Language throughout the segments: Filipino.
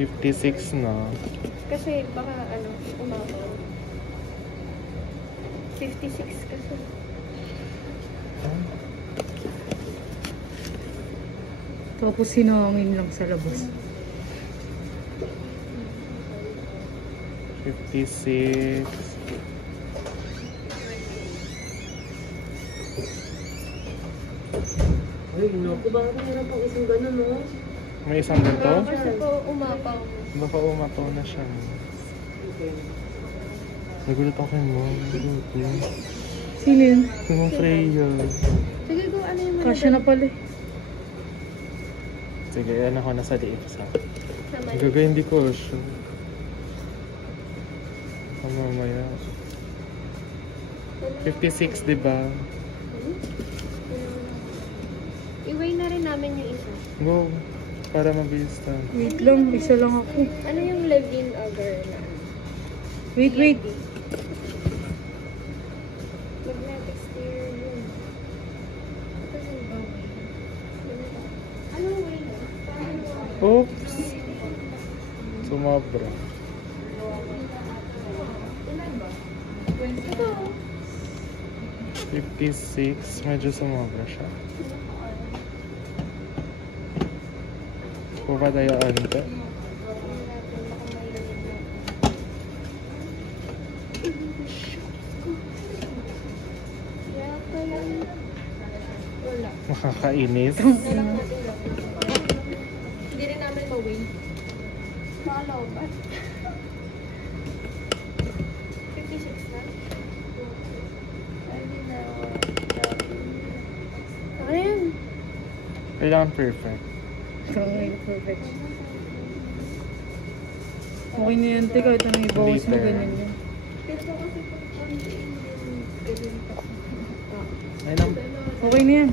56 na. Kasi baka ano, umapaw. 56 kasi. Tapos sinangin lang sa labas. 56. Ay, naku, bakit meron pang isang gano'n, no? May isang ganito? Kasi po umapaw. Baka umapaw na siya. Nagulat ako kay mo. Sino yun? Si Ma'am Freya. Sige ko, ano yung Kasya na pala eh. Sige, yan ako nasa liit sa. Sama Gagay, hindi ko sure. Mamaya. 56, diba? I-weigh na rin namin yung isa. Go. Para mabilis na. Wait lang, isa lang ako. Ano yung live-in agar na? Wait. Magnetic steer yun. Kasi ba? Ano weigh na? Oops! Sumabra. Ilan ba? 20 ba? 56. Medyo sumabra siya. Kuha tayo ante. Wala. Makakainis. Hindi rin namin ma-weigh. Follow ba? 56 na? Ano yan? Kailangan perfect. Okay, perfect. Okay na yan, te. Kahit anong ibawas mo, Later. ganyan yan. Pero kasi pag kontiin yung ganun pa. Ayun lang. Okay na yan.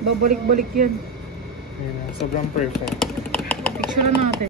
Babalik-balik yan. Ayun lang. Sobrang perfect. Picture na natin.